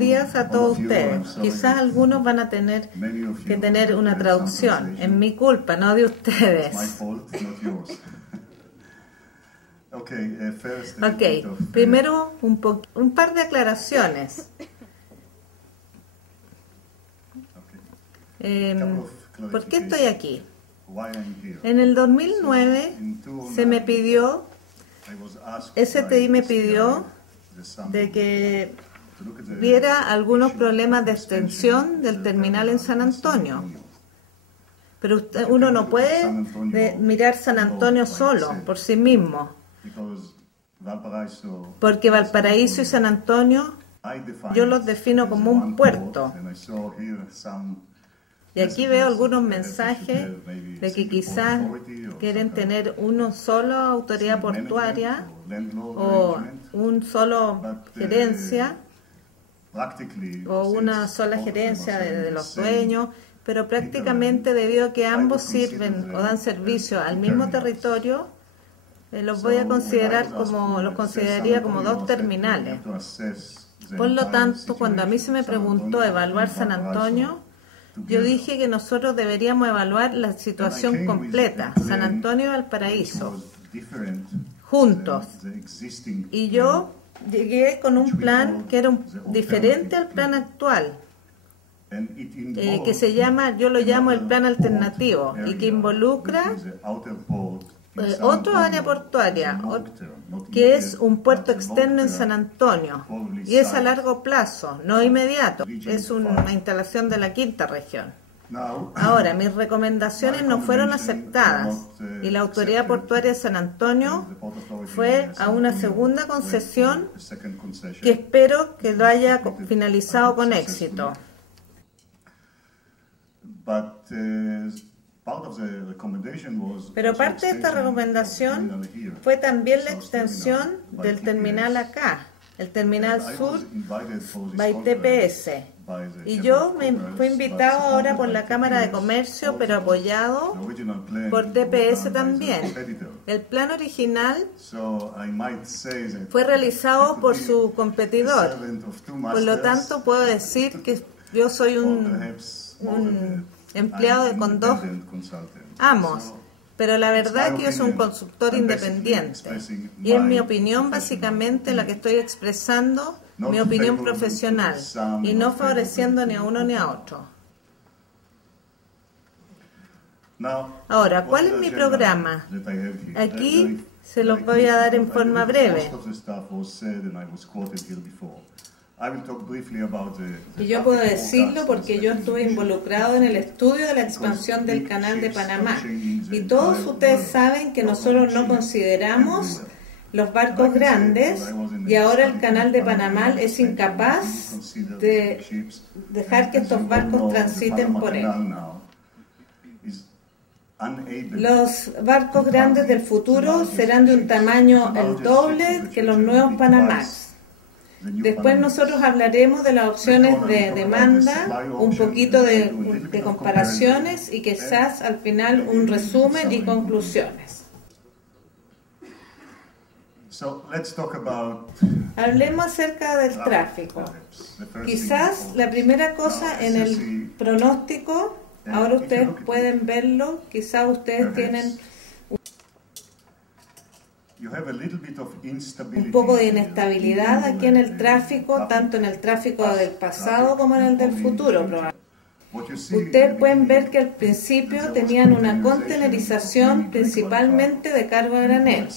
días a todos ustedes. Quizás algunos van a tener que tener una traducción. Es mi culpa, no de ustedes. Ok, primero un par de aclaraciones. ¿Por qué estoy aquí? En el 2009 se me pidió, STI me pidió de que viera algunos problemas de extensión del terminal en San Antonio. Pero uno no puede mirar San Antonio solo, por sí mismo. Porque Valparaíso y San Antonio yo los defino como un puerto. Y aquí veo algunos mensajes de que quizás quieren tener una sola autoridad portuaria o un solo gerencia o una sola gerencia de los dueños, pero prácticamente debido a que ambos sirven o dan servicio al mismo territorio, los consideraría como dos terminales. Por lo tanto, cuando a mí se me preguntó evaluar San Antonio, yo dije que nosotros deberíamos evaluar la situación completa, San Antonio y Valparaíso, juntos. Y yo llegué con un plan que era diferente al plan actual, que se llama, yo lo llamo el plan alternativo, y que involucra otra área portuaria, que es un puerto externo en San Antonio, y es a largo plazo, no inmediato, es una instalación de la quinta región. Ahora, mis recomendaciones no fueron aceptadas y la Autoridad Portuaria de San Antonio fue a una segunda concesión que espero que lo haya finalizado con éxito. Pero parte de esta recomendación fue también la extensión del terminal acá, el terminal sur by TPS. Y yo me fui invitado ahora por la Cámara de Comercio, pero apoyado por TPS también. El plan original fue realizado por su competidor. Por lo tanto, puedo decir que yo soy un empleado con dos amos, pero la verdad es que yo soy un consultor independiente y en mi opinión básicamente la que estoy expresando, mi opinión profesional y no favoreciendo ni a uno ni a otro. Ahora, ¿cuál es mi programa? Aquí se los voy a dar en forma breve. Y yo puedo decirlo porque yo estuve involucrado en el estudio de la expansión del Canal de Panamá. Y todos ustedes saben que nosotros no consideramos los barcos grandes y ahora el Canal de Panamá es incapaz de dejar que estos barcos transiten por él. Los barcos grandes del futuro serán de un tamaño el doble que los nuevos Panamax. Después nosotros hablaremos de las opciones de demanda, un poquito de comparaciones y quizás al final un resumen y conclusiones. Hablemos acerca del tráfico. Quizás la primera cosa en el pronóstico, ahora ustedes pueden verlo, quizás ustedes tienen un poco de inestabilidad aquí en el tráfico, tanto en el tráfico del pasado como en el del futuro, probablemente. Ustedes pueden ver que al principio tenían una contenerización principalmente de carga a granel.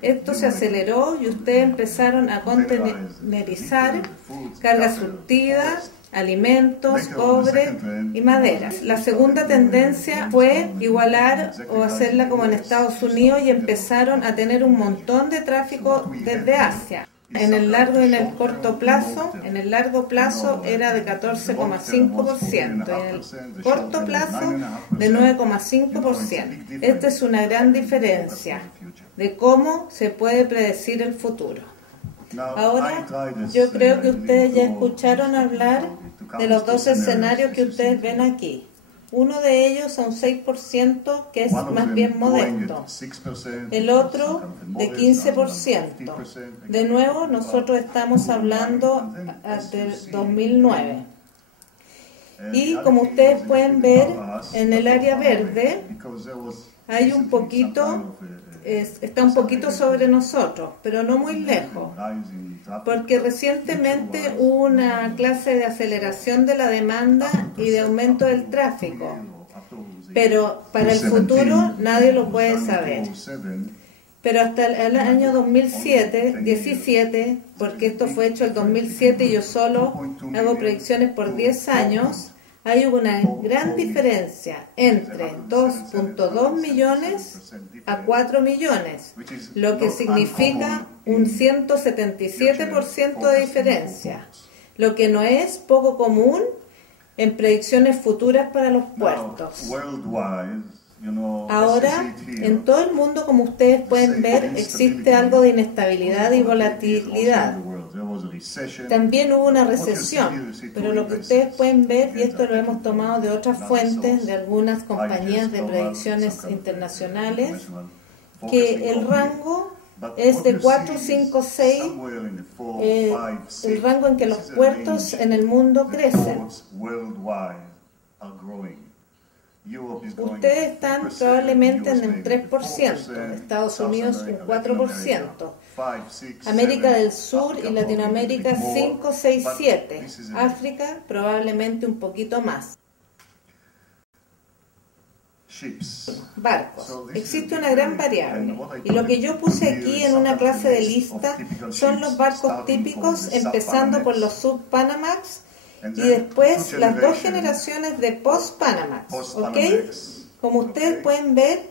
Esto se aceleró y ustedes empezaron a contenerizar carga surtida, alimentos, cobre y madera. La segunda tendencia fue igualar o hacerla como en Estados Unidos y empezaron a tener un montón de tráfico desde Asia. En el largo y en el corto plazo, en el largo plazo era de 14,5%, en el corto plazo de 9,5%. Esta es una gran diferencia de cómo se puede predecir el futuro. Ahora, yo creo que ustedes ya escucharon hablar de los dos escenarios que ustedes ven aquí. Uno de ellos a un 6%, que es más bien modesto. El otro de 15%. De nuevo, nosotros estamos hablando del 2009. Y como ustedes pueden ver, en el área verde hay un poquito, está un poquito sobre nosotros, pero no muy lejos, porque recientemente hubo una clase de aceleración de la demanda y de aumento del tráfico, pero para el futuro nadie lo puede saber. Pero hasta el año 2017, porque esto fue hecho el 2007 y yo solo hago predicciones por 10 años, hay una gran diferencia entre 2.2 millones a 4 millones, lo que significa un 177% de diferencia, lo que no es poco común en predicciones futuras para los puertos. Ahora, en todo el mundo, como ustedes pueden ver, existe algo de inestabilidad y volatilidad. También hubo una recesión, pero lo que ustedes pueden ver, y esto lo hemos tomado de otras fuentes, de algunas compañías de predicciones internacionales, que el rango es de 4, 5, 6, el rango en que los puertos en el mundo crecen. Ustedes están probablemente en el 3%, Estados Unidos un 4%, América del Sur y Latinoamérica 5, 6, 7, África probablemente un poquito más. Barcos. Existe una gran variable y lo que yo puse aquí en una clase de lista son los barcos típicos, empezando por los Sub-Panamax y después las dos generaciones de post-Panamax, ¿ok? Como ustedes pueden ver,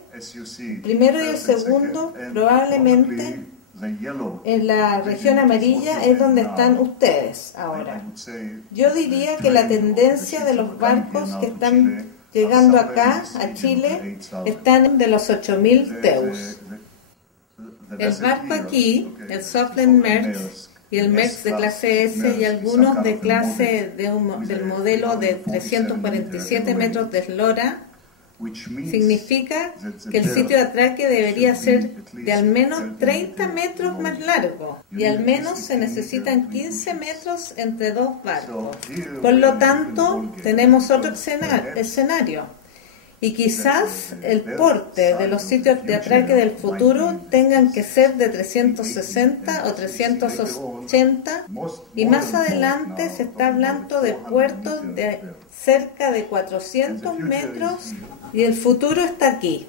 primero y el segundo probablemente en la región amarilla es donde están ustedes ahora. Yo diría que la tendencia de los barcos que están llegando acá a Chile están de los 8.000 TEUs. El barco aquí, el Southland Maersk, y el Maersk de clase S y algunos de clase del modelo de 347 metros de eslora, significa que el sitio de atraque debería ser de al menos 30 metros más largo y al menos se necesitan 15 metros entre dos barcos. Por lo tanto, tenemos otro escenario. Y quizás el porte de los sitios de atraque del futuro tengan que ser de 360 o 380 y más adelante se está hablando de puertos de cerca de 400 metros y el futuro está aquí.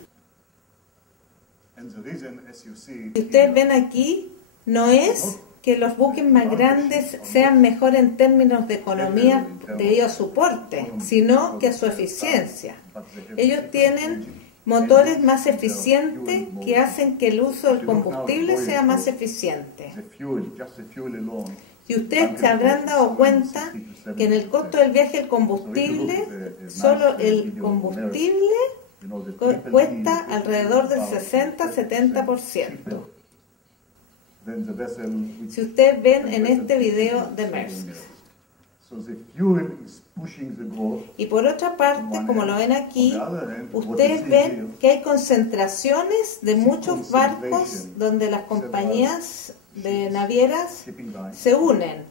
Si ustedes ven aquí, no es que los buques más grandes sean mejor en términos de economía debido a su porte, sino que a su eficiencia. Ellos tienen motores más eficientes que hacen que el uso del combustible sea más eficiente. Y ustedes se habrán dado cuenta que en el costo del viaje el combustible, solo el combustible cuesta alrededor del 60-70%. Si ustedes ven en este video de Maersk. Y por otra parte, como lo ven aquí, ustedes ven que hay concentraciones de muchos barcos donde las compañías de navieras se unen.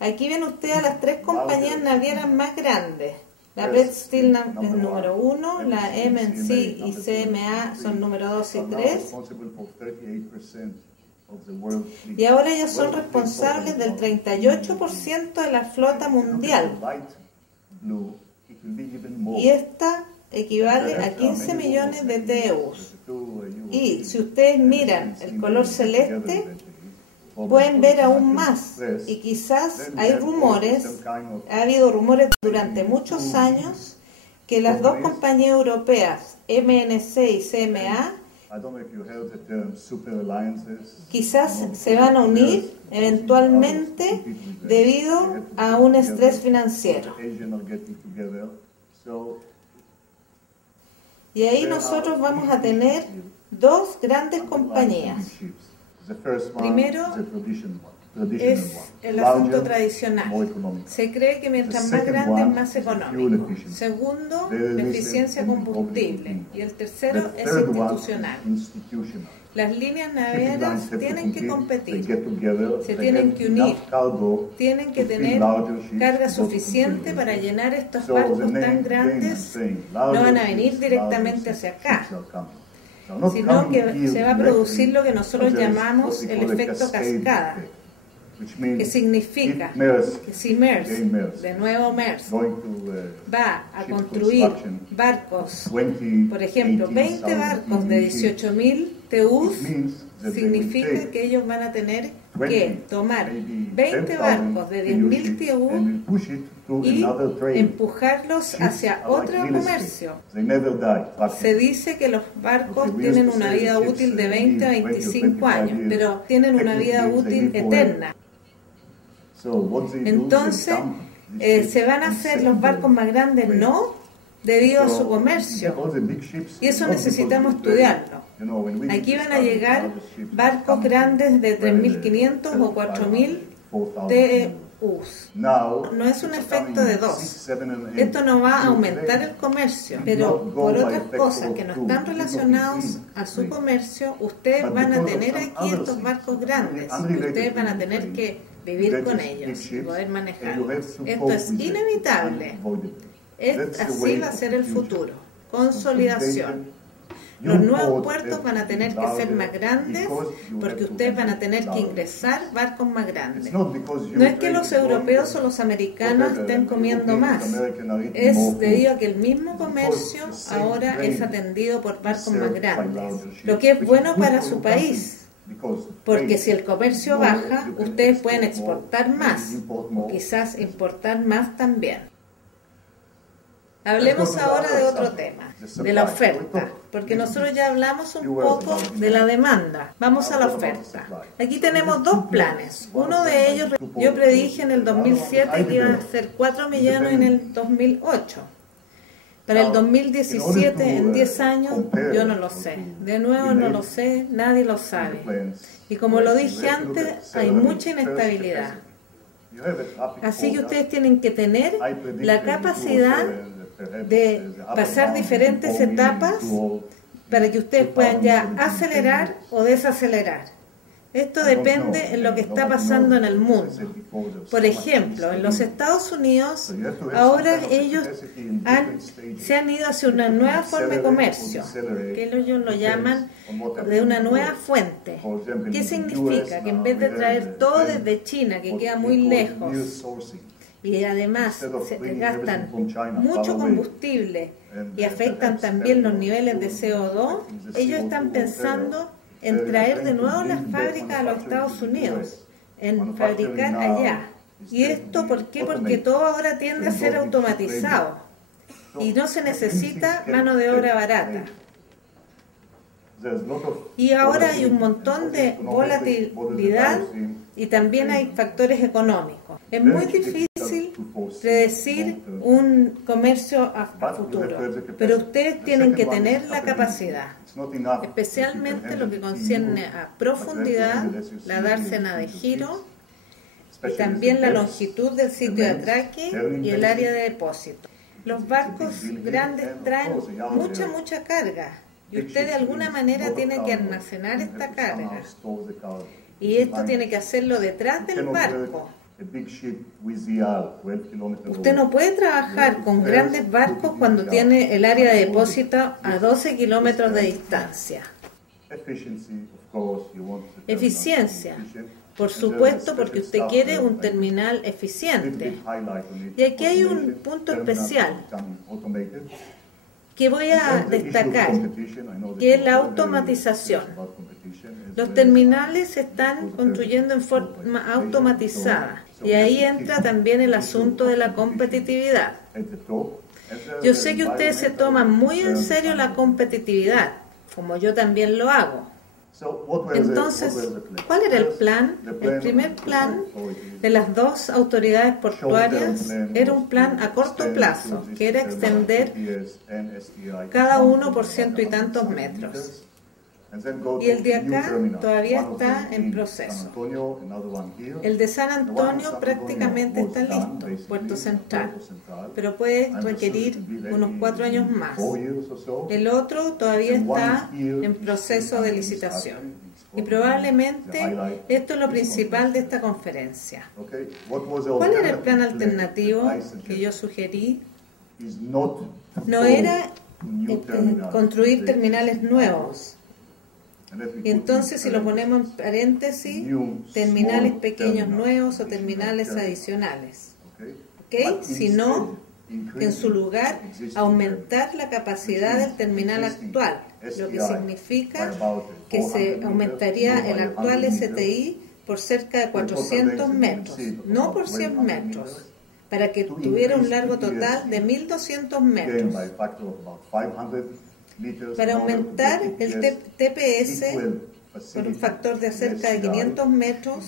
Aquí ven ustedes a las tres compañías navieras más grandes. La Red Steel es número 1, la MNC y CMA son número 2 y 3. Y ahora ellos son responsables del 38% de la flota mundial. Y esta equivale a 15 millones de TEUs. Y si ustedes miran el color celeste, pueden ver aún más. Y quizás hay rumores, ha habido rumores durante muchos años, que las dos compañías europeas, MNC y CMA, quizás se van a unir eventualmente debido a un estrés financiero. Y ahí nosotros vamos a tener dos grandes compañías. Primero, es el asunto tradicional. Se cree que mientras más grande es más económico. Segundo, la eficiencia combustible. Y el tercero es institucional. Las líneas navieras tienen que competir, se tienen que unir, tienen que tener carga suficiente para llenar estos barcos tan grandes. No van a venir directamente hacia acá, sino que se va a producir lo que nosotros llamamos el efecto cascada, que significa que si Maersk, de nuevo Maersk, va a construir barcos, por ejemplo, 20 barcos de 18.000 TEUs, significa que ellos van a tener que tomar 20 barcos de 10.000 TEU y empujarlos hacia otro comercio. Se dice que los barcos tienen una vida útil de 20 a 25 años, pero tienen una vida útil eterna. Entonces, ¿se van a hacer los barcos más grandes? No, debido a su comercio. Y eso necesitamos estudiarlo. Aquí van a llegar barcos grandes de 3.500 o 4.000 TEUs. No es un efecto de dos. Esto no va a aumentar el comercio, pero por otras cosas que no están relacionadas a su comercio, ustedes van a tener aquí estos barcos grandes. Y ustedes van a tener que vivir con ellos y poder manejarlos. Esto es inevitable. Así va a ser el futuro. Consolidación. Los nuevos puertos van a tener que ser más grandes porque ustedes van a tener que ingresar barcos más grandes. No es que los europeos o los americanos estén comiendo más, es debido a que el mismo comercio ahora es atendido por barcos más grandes, lo que es bueno para su país. Porque si el comercio baja, ustedes pueden exportar más o quizás importar más también. Hablemos ahora de otro tema, de la oferta, porque nosotros ya hablamos un poco de la demanda. Vamos a la oferta. Aquí tenemos dos planes. Uno de ellos, yo predije en el 2007 que iban a ser 4 millones en el 2008. Para el 2017, en 10 años, yo no lo sé. De nuevo, no lo sé, nadie lo sabe. Y como lo dije antes, hay mucha inestabilidad. Así que ustedes tienen que tener la capacidad de pasar diferentes etapas para que ustedes puedan ya acelerar o desacelerar. Esto depende en lo que está pasando en el mundo. Por ejemplo, en los Estados Unidos, ahora ellos se han ido hacia una nueva forma de comercio, que ellos lo llaman de una nueva fuente. ¿Qué significa? Que en vez de traer todo desde China, que queda muy lejos, y además se gastan mucho combustible y afectan también los niveles de CO2, ellos están pensando en traer de nuevo las fábricas a los Estados Unidos, en fabricar allá. ¿Y esto por qué? Porque todo ahora tiende a ser automatizado y no se necesita mano de obra barata. Y ahora hay un montón de volatilidad y también hay factores económicos. Es muy difícil predecir un comercio a futuro, pero ustedes tienen que tener la capacidad, especialmente lo que concierne a profundidad, la dársena de giro, y también la longitud del sitio de atraque y el área de depósito. Los barcos grandes traen mucha carga y usted de alguna manera tiene que almacenar esta carga, y esto tiene que hacerlo detrás del barco. Usted no puede trabajar con grandes barcos cuando tiene el área de depósito a 12 kilómetros de distancia. Eficiencia, por supuesto, porque usted quiere un terminal eficiente. Y aquí hay un punto especial que voy a destacar, que es la automatización. Los terminales se están construyendo en forma automatizada y ahí entra también el asunto de la competitividad. Yo sé que ustedes se toman muy en serio la competitividad, como yo también lo hago. Entonces, ¿cuál era el plan? El primer plan de las dos autoridades portuarias era un plan a corto plazo, que era extender cada uno por ciento y tantos metros. Y el de acá todavía está en proceso. El de San Antonio prácticamente está listo, Puerto Central, pero puede requerir unos 4 años más. El otro todavía está en proceso de licitación. Y probablemente esto es lo principal de esta conferencia. ¿Cuál era el plan alternativo que yo sugerí? No era construir terminales nuevos. Y entonces, si lo ponemos en paréntesis, terminales pequeños nuevos o terminales adicionales. ¿Ok? Sino, en su lugar, aumentar la capacidad del terminal actual, lo que significa que se aumentaría el actual STI por cerca de 400 metros, no por 100 metros, para que tuviera un largo total de 1.200 metros. Para aumentar el TPS por un factor de cerca de 500 metros,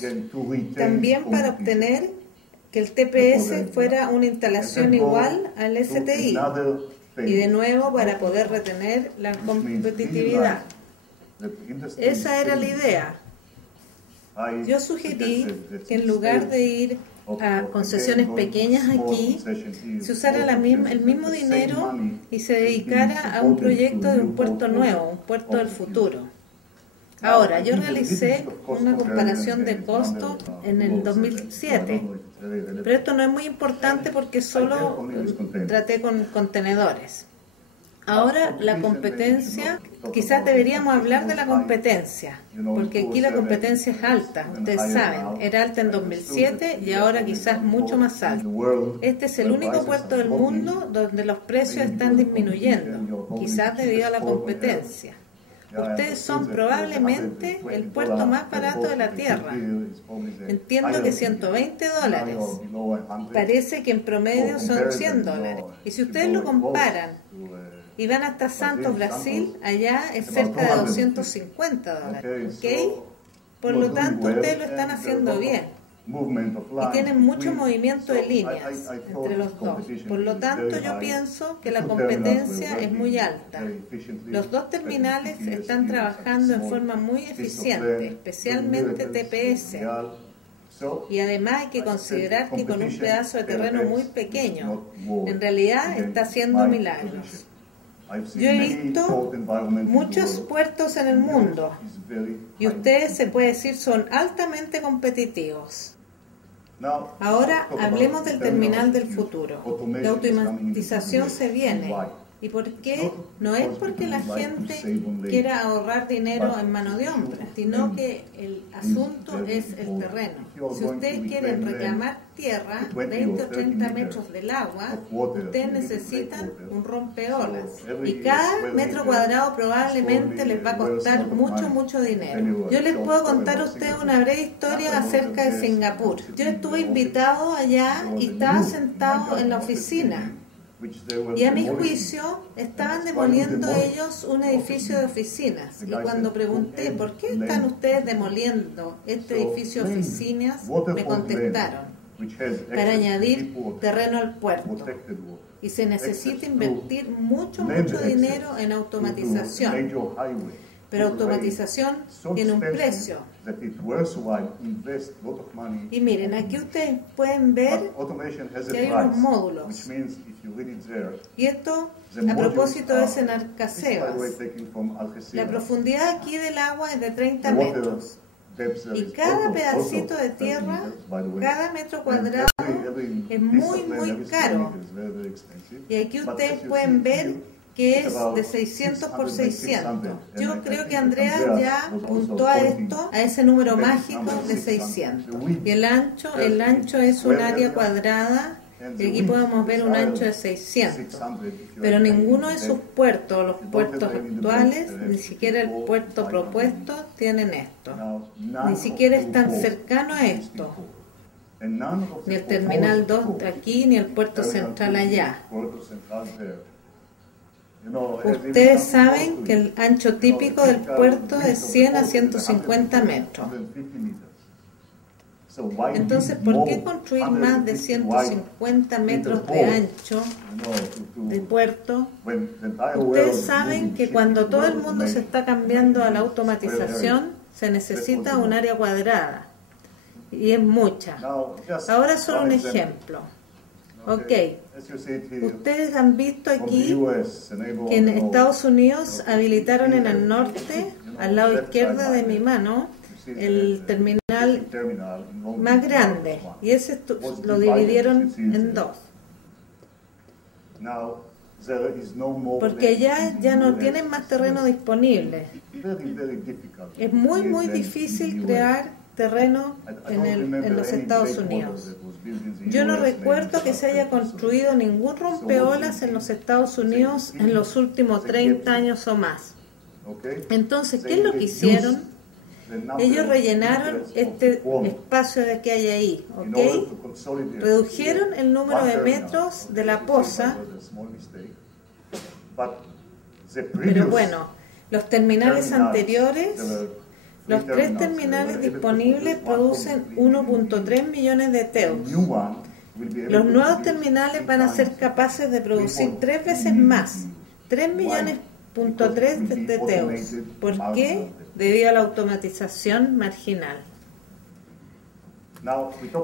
también para obtener que el TPS fuera una instalación igual al STI, y de nuevo para poder retener la competitividad. Esa era la idea. Yo sugerí que en lugar de ir a concesiones pequeñas aquí, se usara el mismo dinero y se dedicara a un proyecto de un puerto nuevo, un puerto del futuro. Ahora, yo realicé una comparación de costos en el 2007, pero esto no es muy importante porque solo traté con contenedores. Ahora, la competencia, quizás deberíamos hablar de la competencia, porque aquí la competencia es alta, ustedes saben, era alta en 2007 y ahora quizás mucho más alta. Este es el único puerto del mundo donde los precios están disminuyendo, quizás debido a la competencia. Ustedes son probablemente el puerto más barato de la Tierra. Entiendo que $120. Parece que en promedio son $100. Y si ustedes lo comparan y van hasta Santos, Brasil, allá es cerca de $250. ¿Ok? Por lo tanto, ustedes lo están haciendo bien. Y tienen mucho movimiento de líneas entre los dos. Por lo tanto, yo pienso que la competencia es muy alta. Los dos terminales están trabajando en forma muy eficiente, especialmente TPS. Y además hay que considerar que con un pedazo de terreno muy pequeño, en realidad está haciendo milagros. Yo he visto muchos puertos en el mundo y ustedes, se puede decir, son altamente competitivos. Ahora hablemos del terminal del futuro. La automatización se viene. ¿Y por qué? No es porque la gente quiera ahorrar dinero en mano de obra, sino que el asunto es el terreno. Si ustedes quieren reclamar tierra 20 o 30 metros del agua, ustedes necesitan un rompeolas. Y cada metro cuadrado probablemente les va a costar mucho dinero. Yo les puedo contar a ustedes una breve historia acerca de Singapur. Yo estuve invitado allá y estaba sentado en la oficina. Y a mi juicio estaban demoliendo ellos un edificio de oficinas. Y cuando pregunté, ¿por qué están ustedes demoliendo este edificio de oficinas?, me contestaron, para añadir terreno al puerto. Y se necesita invertir mucho dinero en automatización. Pero automatización tiene un precio. Y miren, aquí ustedes pueden ver que hay unos módulos. Y esto a propósito de Senarcasebas. La profundidad aquí del agua es de 30 metros. Y cada pedacito de tierra, cada metro cuadrado, es muy caro. Y aquí ustedes pueden ver que es de 600 por 600. Yo creo que Andrea ya apuntó a esto, a ese número mágico de 600. Y el ancho es un área cuadrada, y aquí podemos ver un ancho de 600. Pero ninguno de sus puertos, los puertos actuales, ni siquiera el puerto propuesto, tienen esto. Ni siquiera es tan cercano a esto. Ni el terminal 2 aquí, ni el puerto central allá. Ustedes saben que el ancho típico del puerto es 100 a 150 metros. Entonces, ¿por qué construir más de 150 metros de ancho de puerto? Ustedes saben que cuando todo el mundo se está cambiando a la automatización, se necesita un área cuadrada, y es mucha. Ahora solo un ejemplo. Ok, ustedes han visto aquí que en Estados Unidos habilitaron en el norte, al lado izquierda de mi mano, el terminal más grande, y ese lo dividieron en dos. Porque ya no tienen más terreno disponible. Es muy difícil crear terreno en los Estados Unidos. Yo no recuerdo que se haya construido ningún rompeolas en los Estados Unidos en los últimos 30 años o más. Entonces, ¿qué es lo que hicieron? Ellos rellenaron este espacio de que hay ahí, ¿ok? Redujeron el número de metros de la poza, pero bueno, los terminales anteriores, los 3 terminales disponibles producen 1.3 millones de TEUs. Los nuevos terminales van a ser capaces de producir 3 veces más, 3 millones de TEUs. ¿Por qué? Debido a la automatización marginal.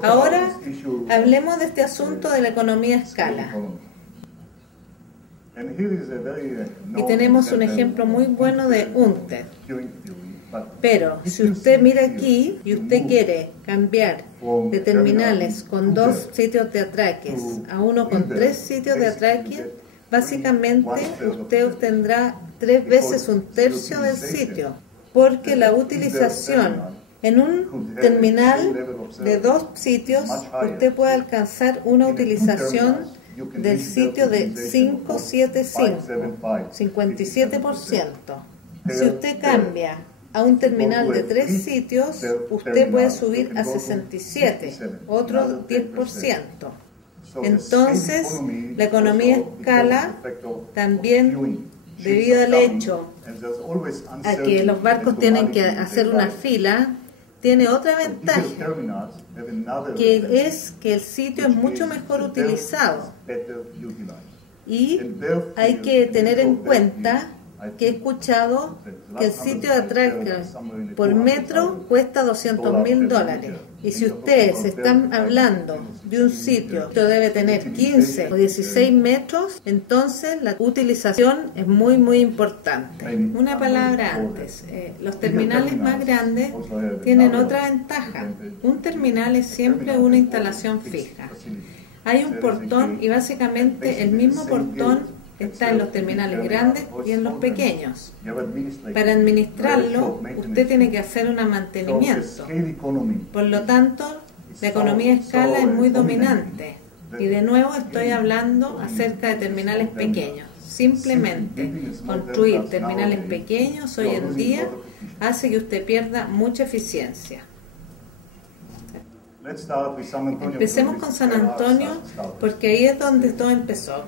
Ahora hablemos de este asunto de la economía a escala. Y tenemos un ejemplo muy bueno de UNTED. Pero si usted mira aquí y usted quiere cambiar de terminales con 2 sitios de atraques a uno con 3 sitios de atraque, básicamente usted obtendrá 3 veces 1/3 del sitio, porque la utilización en un terminal de 2 sitios, usted puede alcanzar una utilización del sitio de 57%. Si usted cambia a un terminal de 3 sitios, usted puede subir a 67, otro 10%. Entonces, la economía a escala también, debido al hecho a que los barcos tienen que hacer una fila, tiene otra ventaja, que es que el sitio es mucho mejor utilizado. Y hay que tener en cuenta que he escuchado que el sitio de atraque por metro cuesta $200.000. Y si ustedes están hablando de un sitio que debe tener 15 o 16 metros, entonces la utilización es muy importante. Una palabra antes, los terminales más grandes tienen otra ventaja. Un terminal es siempre una instalación fija. Hay un portón y básicamente el mismo portón está en los terminales grandes y en los pequeños. Para administrarlo, usted tiene que hacer un mantenimiento. Por lo tanto, la economía a escala es muy dominante. Y de nuevo estoy hablando acerca de terminales pequeños. Simplemente construir terminales pequeños hoy en día hace que usted pierda mucha eficiencia. Empecemos con San Antonio, porque ahí es donde todo empezó.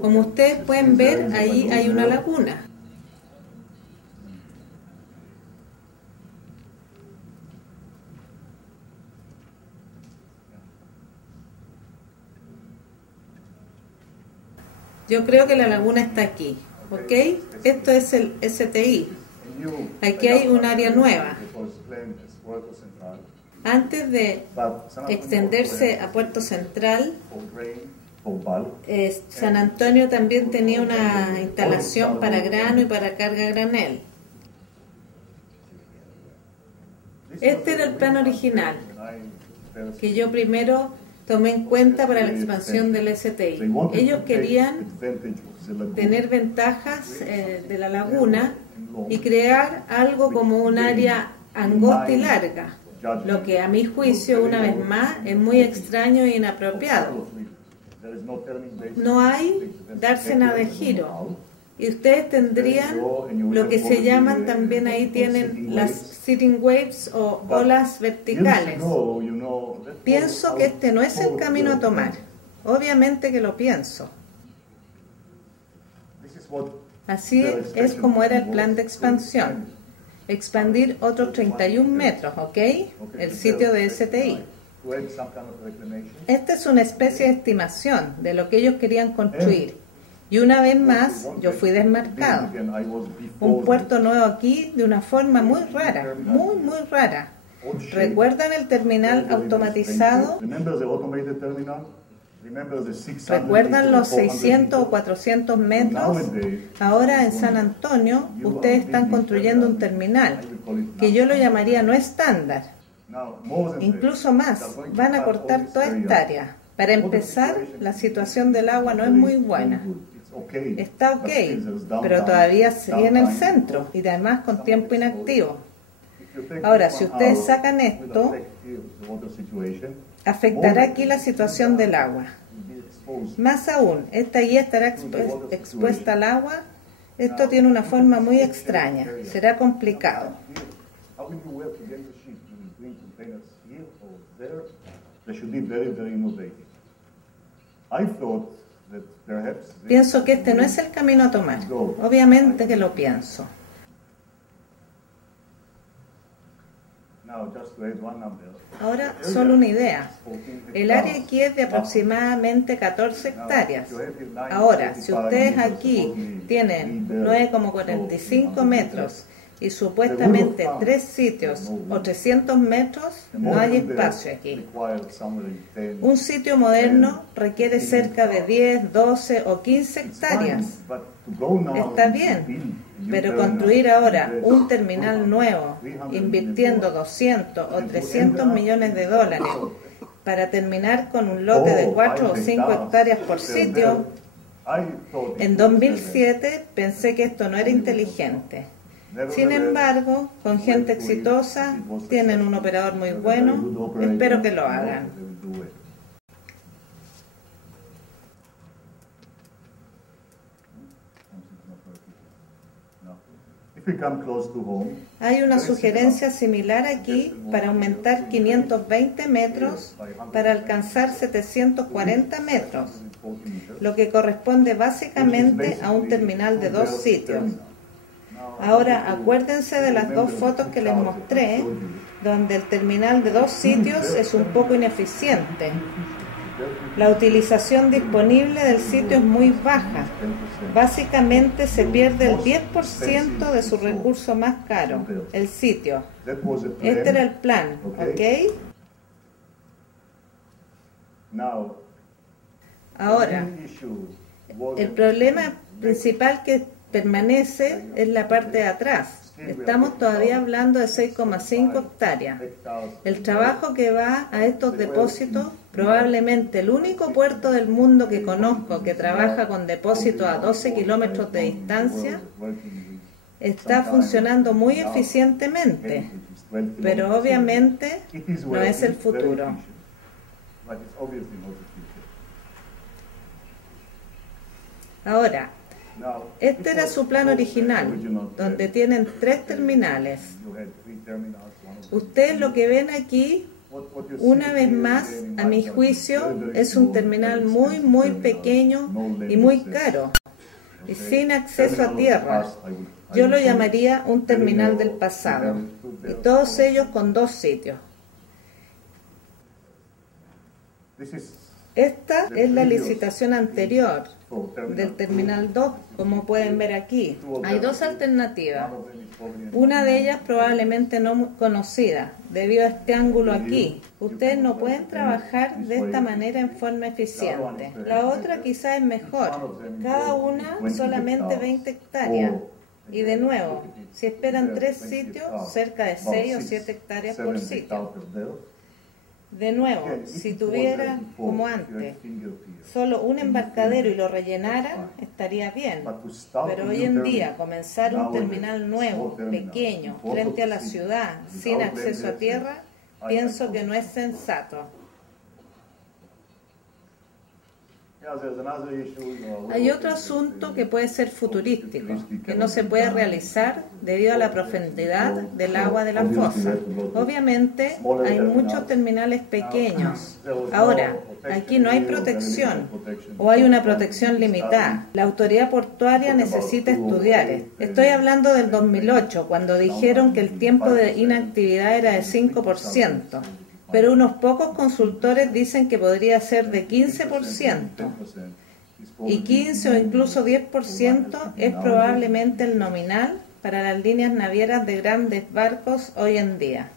Como ustedes pueden ver, ahí hay una laguna. Yo creo que la laguna está aquí, ¿ok? Esto es el STI. Aquí hay un área nueva. Antes de extenderse a Puerto Central, San Antonio también tenía una instalación para grano y para carga a granel. Este era el plan original, que yo primero tomé en cuenta para la expansión del STI. Ellos querían tener ventajas de la laguna y crear algo como un área angosta y larga, lo que a mi juicio, una vez más, es muy extraño e inapropiado. No hay dársena de giro. Y ustedes tendrían lo que se llaman, también ahí tienen las sitting waves o olas verticales. Pienso que este no es el camino a tomar. Obviamente que lo pienso. Así es como era el plan de expansión. Expandir otros 31 metros, ¿ok? El sitio de STI. Esta es una especie de estimación de lo que ellos querían construir. Y una vez más, yo fui desmarcado. Un puerto nuevo aquí de una forma muy rara, muy rara. ¿Recuerdan el terminal automatizado? ¿Recuerdan los 600 o 400 metros? Ahora en San Antonio, ustedes están construyendo un terminal, que yo lo llamaría no estándar. Incluso más, van a cortar toda esta área. Para empezar, la situación del agua no es muy buena. Está ok, pero todavía sigue en el centro y además con tiempo inactivo. Ahora, si ustedes sacan esto, afectará aquí la situación del agua. Más aún, esta guía estará expuesta al agua. Esto tiene una forma muy extraña. Será complicado. Pienso que este no es el camino a tomar. Obviamente que lo pienso. Ahora, solo una idea. El área aquí es de aproximadamente 14 hectáreas. Ahora, si ustedes aquí tienen 9,45 metros y supuestamente 3 sitios o 300 metros, no hay espacio aquí. Un sitio moderno requiere cerca de 10, 12 o 15 hectáreas. Está bien, pero construir ahora un terminal nuevo, invirtiendo 200 o 300 millones de dólares para terminar con un lote de 4 o 5 hectáreas por sitio, en 2007 pensé que esto no era inteligente. Sin embargo, con gente exitosa, tienen un operador muy bueno, espero que lo hagan. Hay una sugerencia similar aquí para aumentar 520 metros para alcanzar 740 metros, lo que corresponde básicamente a un terminal de 2 sitios. Ahora, acuérdense de las 2 fotos que les mostré, donde el terminal de 2 sitios es un poco ineficiente. La utilización disponible del sitio es muy baja. Básicamente se pierde el 10% de su recurso más caro, el sitio. Este era el plan, ¿ok? Ahora, el problema principal que permanece es la parte de atrás. Estamos todavía hablando de 6,5 hectáreas. El trabajo que va a estos depósitos, probablemente el único puerto del mundo que conozco que trabaja con depósitos a 12 kilómetros de distancia, está funcionando muy eficientemente, pero obviamente no es el futuro. Ahora, este era su plan original, donde tienen 3 terminales. Ustedes lo que ven aquí, una vez más, a mi juicio, es un terminal muy pequeño y muy caro, y sin acceso a tierra. Yo lo llamaría un terminal del pasado, y todos ellos con 2 sitios. Esta es la licitación anterior del Terminal 2, como pueden ver aquí. Hay 2 alternativas. Una de ellas probablemente no conocida, debido a este ángulo aquí. Ustedes no pueden trabajar de esta manera en forma eficiente. La otra quizás es mejor. Cada una solamente 20 hectáreas. Y de nuevo, si esperan 3 sitios, cerca de 6 o 7 hectáreas por sitio. De nuevo, si tuviera, como antes, solo un embarcadero y lo rellenara, estaría bien. Pero hoy en día, comenzar un terminal nuevo, pequeño, frente a la ciudad, sin acceso a tierra, pienso que no es sensato. Hay otro asunto que puede ser futurístico, que no se puede realizar debido a la profundidad del agua de la fosa. Obviamente hay muchos terminales pequeños. Ahora, aquí no hay protección o hay una protección limitada. La autoridad portuaria necesita estudiar esto. Estoy hablando del 2008, cuando dijeron que el tiempo de inactividad era de 5%. Pero unos pocos consultores dicen que podría ser de 15%, y 15 o incluso 10% es probablemente el nominal para las líneas navieras de grandes barcos hoy en día.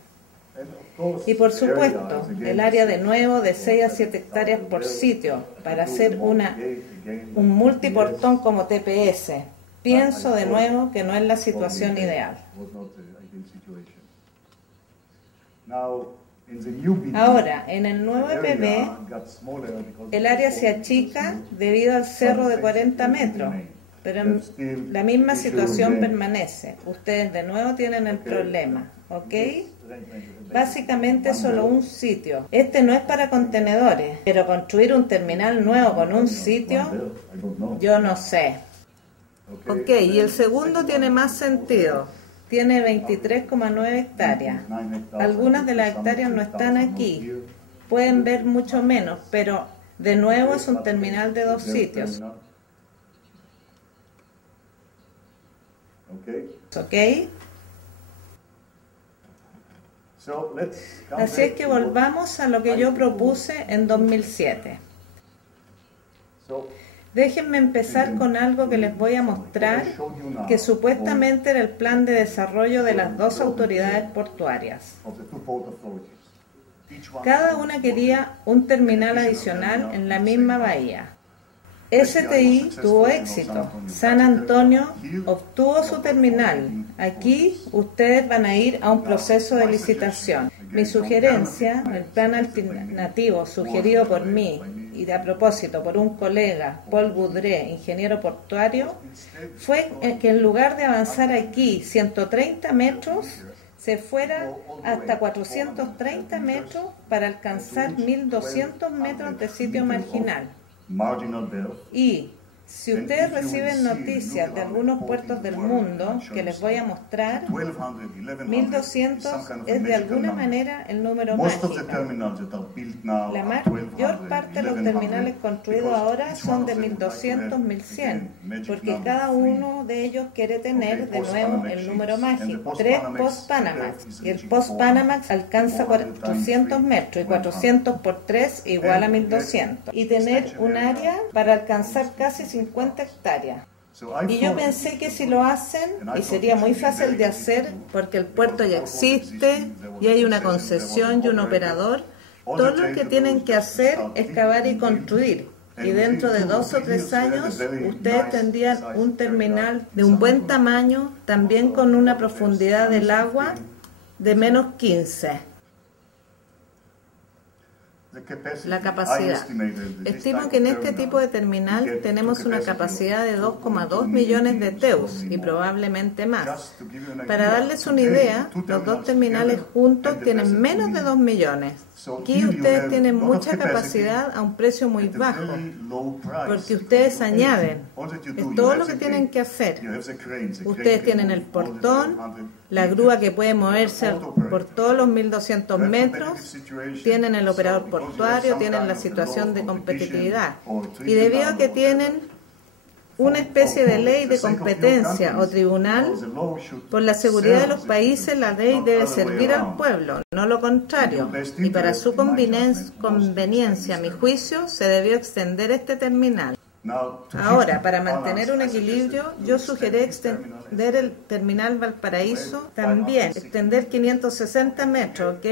Y por supuesto, el área de nuevo de 6 a 7 hectáreas por sitio para hacer un multiportón como TPS. Pienso de nuevo que no es la situación ideal. Ahora, en el nuevo EPB, el área se achica debido al cerro de 40 metros, pero la misma situación permanece. Ustedes de nuevo tienen el problema, ¿ok? Básicamente solo un sitio. Este no es para contenedores, pero construir un terminal nuevo con un sitio, yo no sé. Ok, y el segundo tiene más sentido. Tiene 23,9 hectáreas. Algunas de las hectáreas no están aquí. Pueden ver mucho menos, pero de nuevo es un terminal de 2 sitios. ¿Ok? Así es que volvamos a lo que yo propuse en 2007. Déjenme empezar con algo que les voy a mostrar, que supuestamente era el plan de desarrollo de las dos autoridades portuarias. Cada una quería un terminal adicional en la misma bahía. STI tuvo éxito. San Antonio obtuvo su terminal. Aquí ustedes van a ir a un proceso de licitación. Mi sugerencia, el plan alternativo sugerido por mí, y de a propósito por un colega, Paul Boudre, ingeniero portuario, fue que en lugar de avanzar aquí 130 metros, se fuera hasta 430 metros para alcanzar 1.200 metros de sitio marginal. Y si ustedes reciben noticias de algunos puertos del mundo que les voy a mostrar, 1.200 es de alguna manera el número mágico. La mayor parte de los terminales construidos ahora son de 1.200, 1.100, porque cada uno de ellos quiere tener de nuevo el número mágico. 3 post-Panamax, y el post-Panamax alcanza 400 metros, y 400 por 3 igual a 1.200. Y tener un área para alcanzar casi 50 hectáreas. Y yo pensé que si lo hacen, y sería muy fácil de hacer porque el puerto ya existe y hay una concesión y un operador, todo lo que tienen que hacer es cavar y construir. Y dentro de 2 o 3 años ustedes tendrían un terminal de un buen tamaño, también con una profundidad del agua de menos 15. La capacidad. Estimo que en este tipo de terminal tenemos una capacidad de 2,2 millones de TEUs y probablemente más. Para darles una idea, los dos terminales juntos tienen menos de 2 millones. Aquí ustedes tienen mucha capacidad a un precio muy bajo, porque ustedes añaden, es todo lo que tienen que hacer. Ustedes tienen el portón, la grúa que puede moverse por todos los 1.200 metros, tienen el operador portuario, tienen la situación de competitividad. Y debido a que tienen una especie de ley de competencia o tribunal, por la seguridad de los países la ley debe servir al pueblo, no lo contrario. Y para su conveniencia, a mi juicio, se debió extender este terminal. Ahora, para mantener un equilibrio, yo sugerí extender el terminal Valparaíso también, extender 560 metros, ¿ok?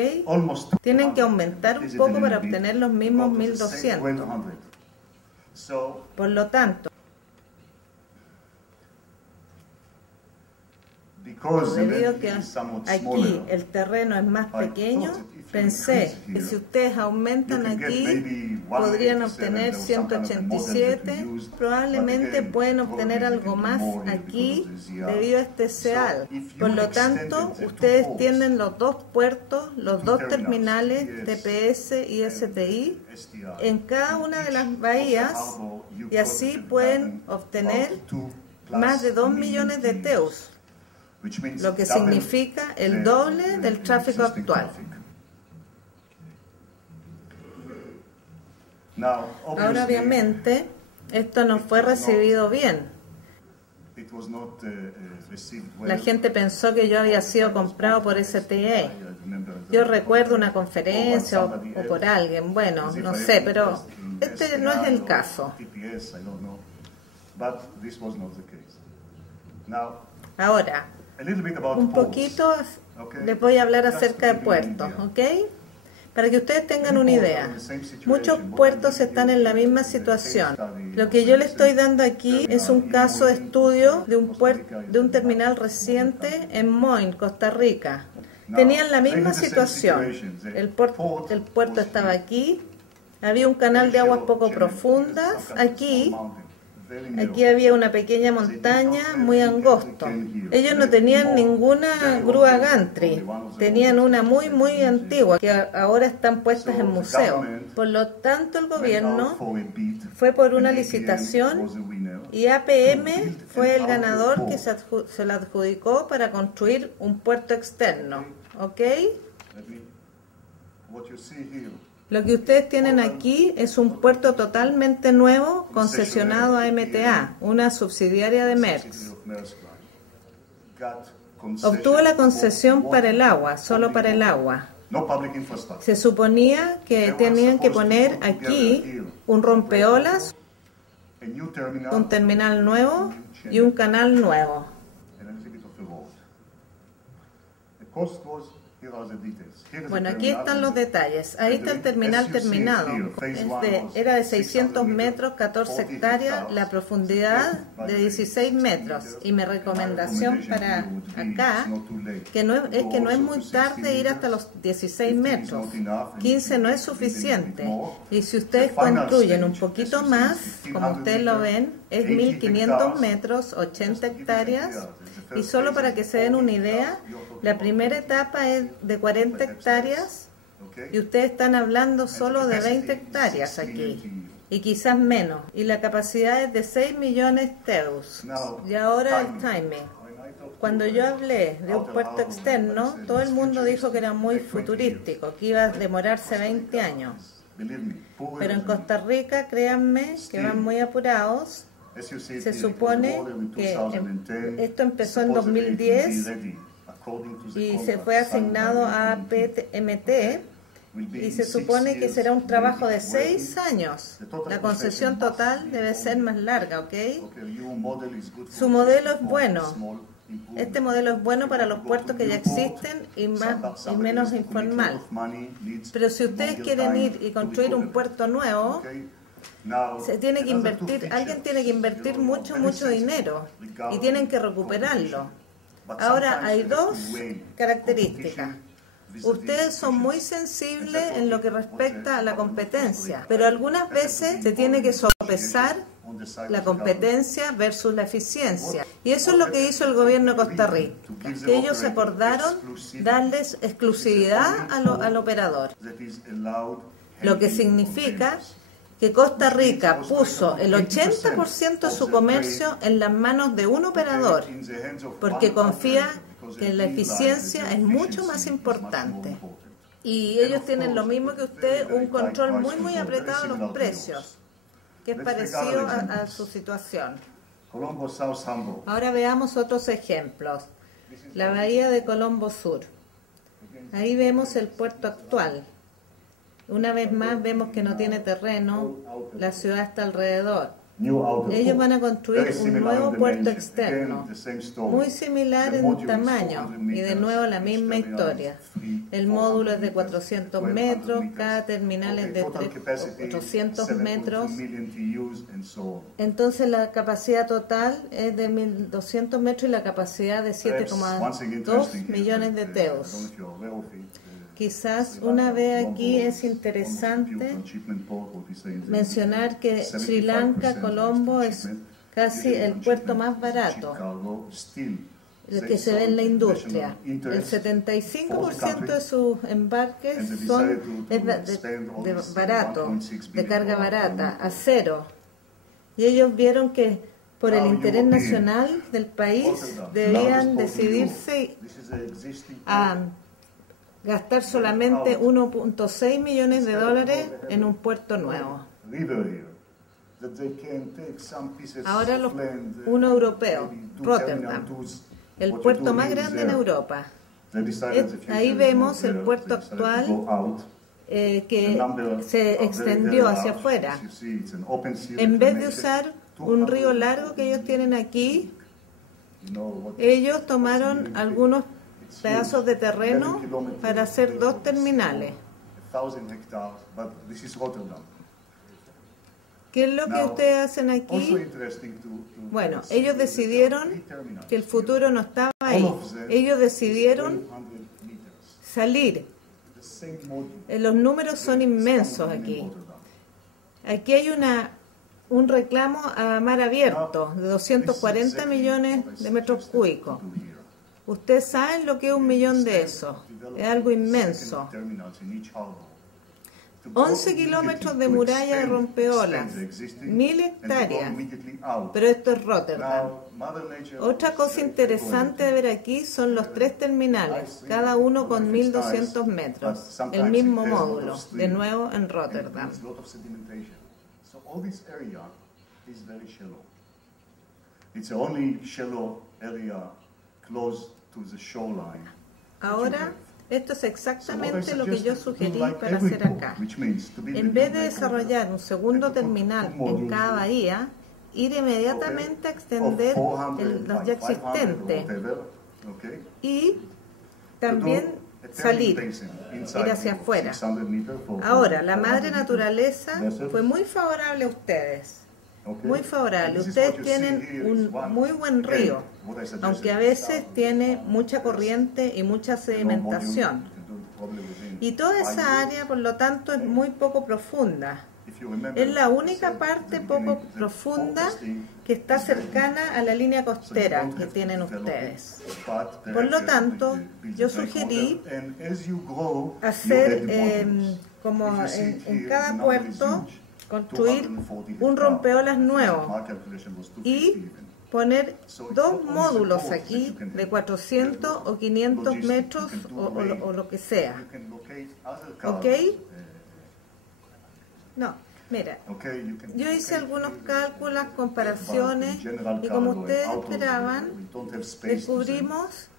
Tienen que aumentar un poco para obtener los mismos 1.200. Por lo tanto, debido a que aquí el terreno es más pequeño, pensé que si ustedes aumentan aquí, podrían obtener 187, probablemente pueden obtener algo más aquí debido a este SEAL. Por lo tanto, ustedes tienen los dos puertos, los dos terminales TPS y STI en cada una de las bahías y así pueden obtener más de 2 millones de TEUs, lo que significa el doble del tráfico actual. Ahora, obviamente, esto no fue recibido bien. La gente pensó que yo había sido comprado por STA. Yo recuerdo una conferencia o por alguien, bueno, no sé, pero este no es el caso. Ahora, un poquito les voy a hablar acerca de puertos, ¿ok? Para que ustedes tengan una idea, muchos puertos están en la misma situación. Lo que yo les estoy dando aquí es un caso de estudio de un terminal reciente en Moine, Costa Rica. Tenían la misma situación. El puerto estaba aquí, había un canal de aguas poco profundas aquí. Aquí había una pequeña montaña muy angosto. Ellos no tenían ninguna grúa gantry, tenían una muy antigua que ahora están puestas en museo. Por lo tanto, el gobierno fue por una licitación y APM fue el ganador que se la adjudicó para construir un puerto externo. ¿Ok? Lo que ustedes tienen aquí es un puerto totalmente nuevo concesionado a MTA, una subsidiaria de Maersk. Obtuvo la concesión para el agua, solo para el agua. Se suponía que tenían que poner aquí un rompeolas, un terminal nuevo y un canal nuevo. Bueno, aquí están los detalles. Ahí está el terminal terminado. Era de 600 metros, 14 hectáreas, la profundidad de 16 metros. Y mi recomendación para acá es que no es muy tarde ir hasta los 16 metros. 15 no es suficiente. Y si ustedes construyen un poquito más, como ustedes lo ven, es 1500 metros, 80 hectáreas. Y solo para que se den una idea, la primera etapa es de 40 hectáreas y ustedes están hablando solo de 20 hectáreas aquí y quizás menos. Y la capacidad es de 6 millones TEUs. Y ahora el timing. Cuando yo hablé de un puerto externo, todo el mundo dijo que era muy futurístico, que iba a demorarse 20 años. Pero en Costa Rica, créanme, que van muy apurados. Se supone que esto empezó en 2010 y se fue asignado a APMT y se supone que será un trabajo de 6 años. La concesión total debe ser más larga, ¿ok? Su modelo es bueno. Este modelo es bueno para los puertos que ya existen y menos informal. Pero si ustedes quieren ir y construir un puerto nuevo, se tiene que invertir, alguien tiene que invertir mucho dinero y tienen que recuperarlo. Ahora hay dos características. Ustedes son muy sensibles en lo que respecta a la competencia, pero algunas veces se tiene que sopesar la competencia versus la eficiencia. Y eso es lo que hizo el gobierno de Costa Rica, que ellos acordaron darles exclusividad al operador, lo que significa que Costa Rica puso el 80% de su comercio en las manos de un operador, porque confía que la eficiencia es mucho más importante. Y ellos tienen lo mismo que usted, un control muy apretado de los precios, que es parecido a su situación. Ahora veamos otros ejemplos. La bahía de Colombo Sur. Ahí vemos el puerto actual. Una vez más vemos que no tiene terreno, la ciudad está alrededor. Ellos van a construir un nuevo puerto externo, muy similar en tamaño, y de nuevo la misma historia. El módulo es de 400 metros, cada terminal es de 800 metros. Entonces la capacidad total es de 1.200 metros y la capacidad de 7,2 millones de TEUs. Quizás una vez aquí es interesante mencionar que Sri Lanka, Colombo, es casi el puerto más barato, el que se ve en la industria. El 75% de sus embarques son de barato, de carga barata, acero. Y ellos vieron que por el interés nacional del país debían decidirse a gastar solamente 1.6 millones de dólares en un puerto nuevo. Ahora uno europeo, Rotterdam, el puerto más grande en Europa. Ahí vemos el puerto actual que se extendió hacia afuera. En vez de usar un río largo que ellos tienen aquí, ellos tomaron algunos pedazos de terreno para hacer 2 terminales. ¿Qué es lo que ustedes hacen aquí? Bueno, ellos decidieron que el futuro no estaba ahí. Ellos decidieron salir. Los números son inmensos aquí. Aquí hay un reclamo a mar abierto de 240 millones de metros cúbicos. Ustedes saben lo que es 1 millón de eso. Es algo inmenso. 11 kilómetros de muralla de rompeolas, 1000 hectáreas, pero esto es Rotterdam. Otra cosa interesante de ver aquí son los 3 terminales, cada uno con 1200 metros, el mismo módulo, de nuevo en Rotterdam. Ahora, esto es exactamente lo que yo sugerí para hacer acá. En vez de desarrollar un segundo terminal en cada bahía, ir inmediatamente a extender los ya existentes y también salir, ir hacia afuera. Ahora, la madre naturaleza fue muy favorable a ustedes. Muy favorable. Ustedes tienen un muy buen río, aunque a veces tiene mucha corriente y mucha sedimentación. Y toda esa área, por lo tanto, es muy poco profunda. Es la única parte poco profunda que está cercana a la línea costera que tienen ustedes. Por lo tanto, yo sugerí hacer, como en cada puerto, construir un rompeolas nuevo y poner 2 módulos aquí de 400 o 500 metros o lo que sea. ¿Ok? No, mira, yo hice algunos cálculos, comparaciones, y como ustedes esperaban, descubrimos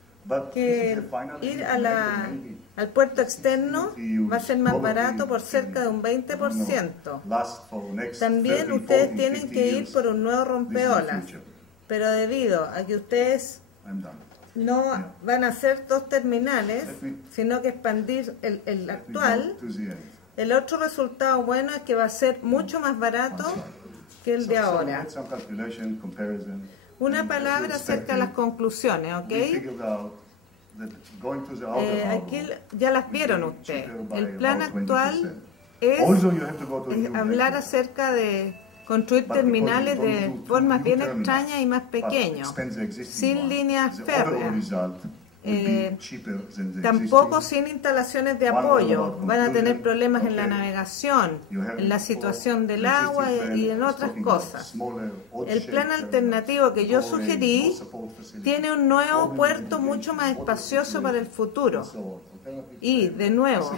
que ir al puerto externo va a ser más barato por cerca de un 20%. También ustedes tienen que ir por un nuevo rompeolas, pero debido a que ustedes no van a hacer 2 terminales, sino que expandir el actual, el otro resultado bueno es que va a ser mucho más barato que el de ahora. Una palabra acerca de las conclusiones, ¿ok? Aquí ya las vieron ustedes. El plan actual es hablar acerca de construir terminales de formas bien extrañas y más pequeños, sin líneas férreas. Tampoco sin instalaciones de apoyo. Van a tener problemas en la navegación, en la situación del agua y en otras cosas. El plan alternativo que yo sugerí tiene un nuevo puerto mucho más espacioso para el futuro. Y, de nuevo,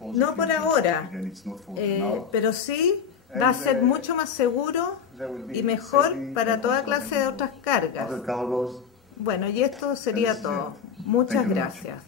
no por ahora, pero sí va a ser mucho más seguro y mejor para toda clase de otras cargas. Bueno, y esto sería todo. Muchas gracias.